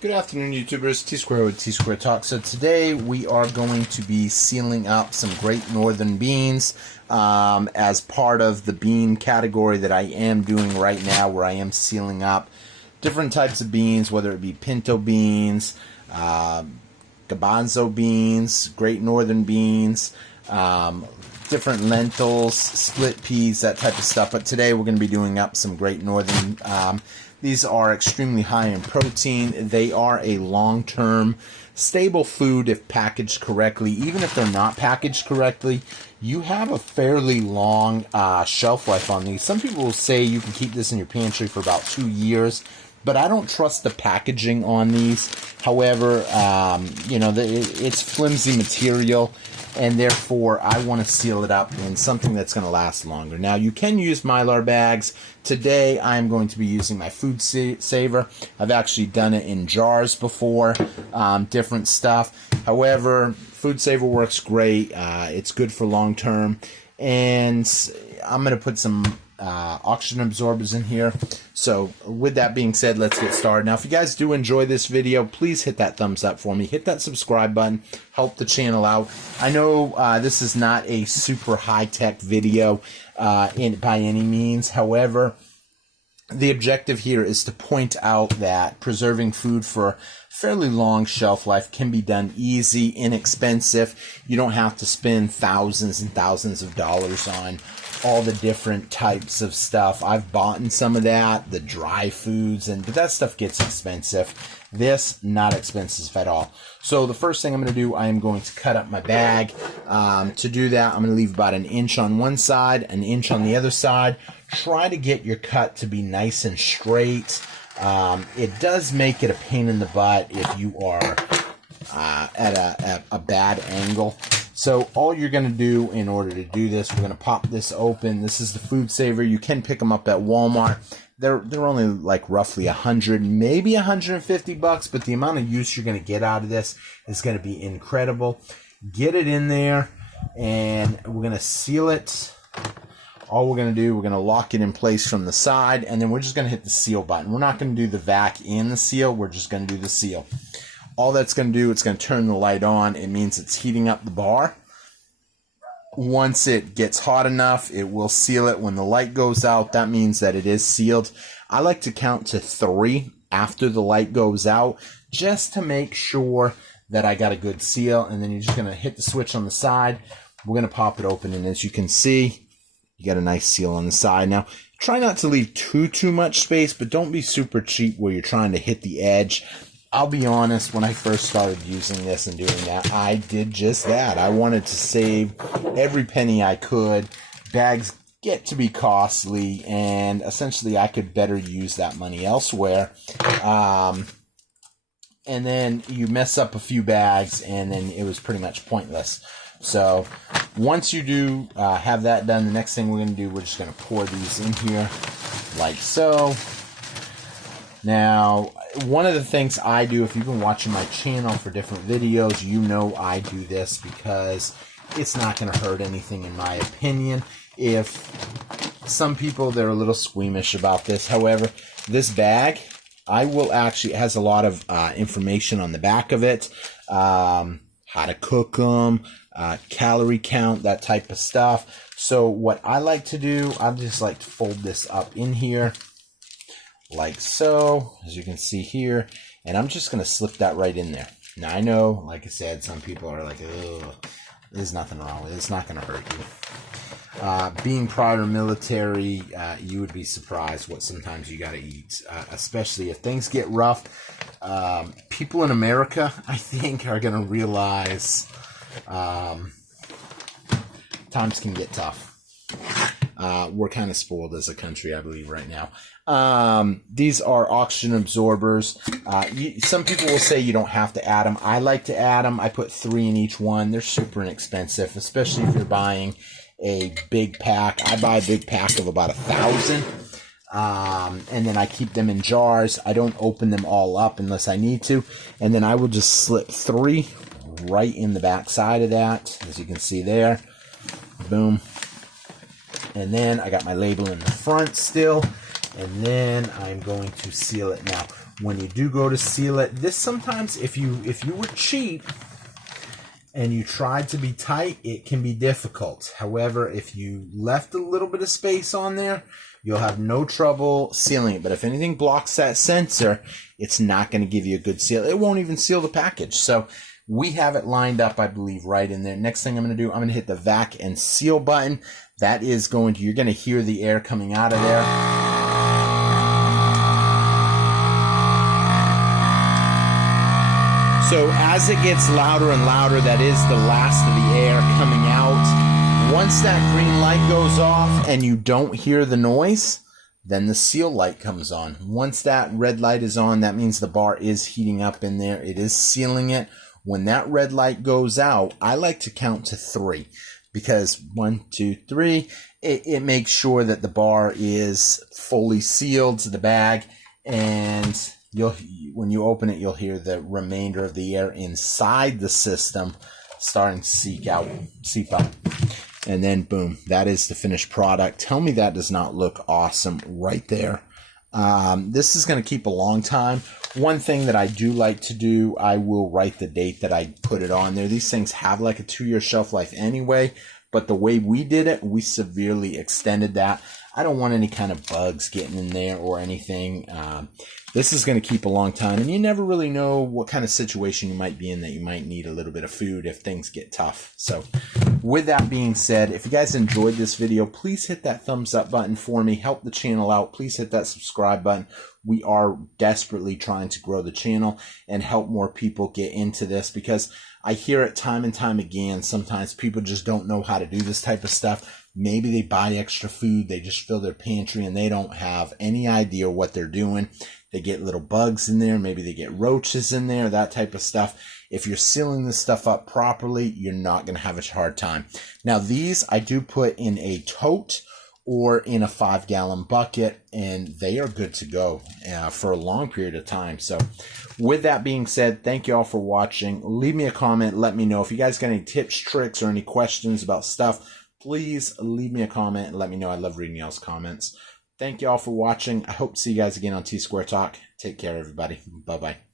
Good afternoon, YouTubers. Tsquare with Tsquare Talk. So today we are going to be sealing up some Great Northern beans as part of the bean category that I am doing right now, where I am sealing up different types of beans, whether it be pinto beans, garbanzo beans, Great Northern beans, different lentils, split peas, that type of stuff. But today we're going to be doing up some Great Northern. These are extremely high in protein. They are a long-term stable food if packaged correctly. Even if they're not packaged correctly, you have a fairly long shelf life on these. Some people will say you can keep this in your pantry for about 2 years, but I don't trust the packaging on these. However, it's flimsy material, and therefore I want to seal it up in something that's going to last longer. Now, you can use Mylar bags. Today, I'm going to be using my food saver. I've actually done it in jars before, different stuff. However, food saver works great. It's good for long term, and I'm going to put some oxygen absorbers in here. So with that being said, let's get started. Now, if you guys do enjoy this video, please hit that thumbs up for me. Hit that subscribe button. Help the channel out. I know this is not a super high-tech video by any means. However, the objective here is to point out that preserving food for fairly long shelf life can be done easy, inexpensive. You don't have to spend thousands and thousands of dollars on all the different types of stuff. I've bought in some of that, the dry foods, but that stuff gets expensive. This, not expensive at all. So the first thing I'm going to do, I am going to cut up my bag. To do that, I'm going to leave about 1 inch on one side, 1 inch on the other side. Try to get your cut to be nice and straight. It does make it a pain in the butt if you are at a bad angle. So all you're going to do in order to do this, we're going to pop this open. This is the food saver. You can pick them up at Walmart. They're only like roughly 100, maybe 150 bucks, but the amount of use you're going to get out of this is going to be incredible. Get it in there, and we're going to seal it. All we're going to do, we're going to lock it in place from the side, and then we're just going to hit the seal button. We're not going to do the vac and the seal. We're just going to do the seal. All that's going to do, it's going to turn the light on. It means it's heating up the bar. Once it gets hot enough, it will seal it. When the light goes out, that means that it is sealed. I like to count to 3 after the light goes out, just to make sure that I got a good seal. And then you're just going to hit the switch on the side. We're going to pop it open, and as you can see, you got a nice seal on the side. Now, try not to leave too much space, but don't be super cheap where you're trying to hit the edge. I'll be honest, when I first started using this and doing that, I did just that. I wanted to save every penny I could. Bags get to be costly, and essentially I could better use that money elsewhere. And then you mess up a few bags, and then it was pretty much pointless. So once you do have that done, the next thing we're going to do, we're just going to pour these in here like so. Now, one of the things I do, if you've been watching my channel for different videos, you know I do this because it's not going to hurt anything, in my opinion. If some people, they're a little squeamish about this. However, this bag, it has a lot of information on the back of it. How to cook them, calorie count, that type of stuff. So what I like to do, I just like to fold this up in here like so, as you can see here, and I'm just going to slip that right in there. Now, I know, like I said, some people are like, oh, there's nothing wrong with it. It's not going to hurt you. Being prior military, you would be surprised what sometimes you got to eat, especially if things get rough. People in America, I think, are going to realize times can get tough. We're kind of spoiled as a country, I believe, right now. These are oxygen absorbers. Some people will say you don't have to add them. I like to add them. I put 3 in each one. They're super inexpensive, especially if you're buying a big pack. I buy a big pack of about 1,000. And then I keep them in jars. I don't open them all up unless I need to. And then I will just slip 3 right in the back side of that, as you can see there. Boom. And then I got my label in the front still. And then I'm going to seal it. Now, when you do go to seal it, this sometimes, if you were cheap and you tried to be tight, it can be difficult. However, if you left a little bit of space on there, you'll have no trouble sealing it. But if anything blocks that sensor, it's not going to give you a good seal. It won't even seal the package. So we have it lined up, I believe, right in there. Next thing I'm going to do, I'm going to hit the vac and seal button. That is going to, you're going to hear the air coming out of there. So as it gets louder and louder, that is the last of the air coming out. Once that green light goes off and you don't hear the noise, then the seal light comes on. Once that red light is on, that means the bar is heating up in there. It is sealing it. When that red light goes out, I like to count to 3 because 1, 2, 3, it makes sure that the bar is fully sealed to the bag, and when you open it, you'll hear the remainder of the air inside the system starting to seep out. And then boom, that is the finished product. Tell me that does not look awesome right there. This is going to keep a long time. One thing that I do like to do, I will write the date that I put it on there. These things have like a 2-year shelf life anyway, but the way we did it, we severely extended that. I don't want any kind of bugs getting in there or anything. This is going to keep a long time, and you never really know what kind of situation you might be in that you might need a little bit of food if things get tough. So with that being said, if you guys enjoyed this video, please hit that thumbs up button for me. Help the channel out. Please hit that subscribe button. We are desperately trying to grow the channel and help more people get into this, because I hear it time and time again. Sometimes people just don't know how to do this type of stuff. Maybe they buy extra food, they just fill their pantry, and they don't have any idea what they're doing. They get little bugs in there, maybe they get roaches in there, that type of stuff. If you're sealing this stuff up properly, you're not going to have a hard time. Now these I do put in a tote or in a 5-gallon bucket, and they are good to go for a long period of time. So with that being said, thank you all for watching. Leave me a comment. Let me know if you guys got any tips, tricks, or any questions about stuff. Please leave me a comment and let me know. I love reading y'all's comments. Thank you all for watching. I hope to see you guys again on Tsquare Talk. Take care, everybody. Bye-bye.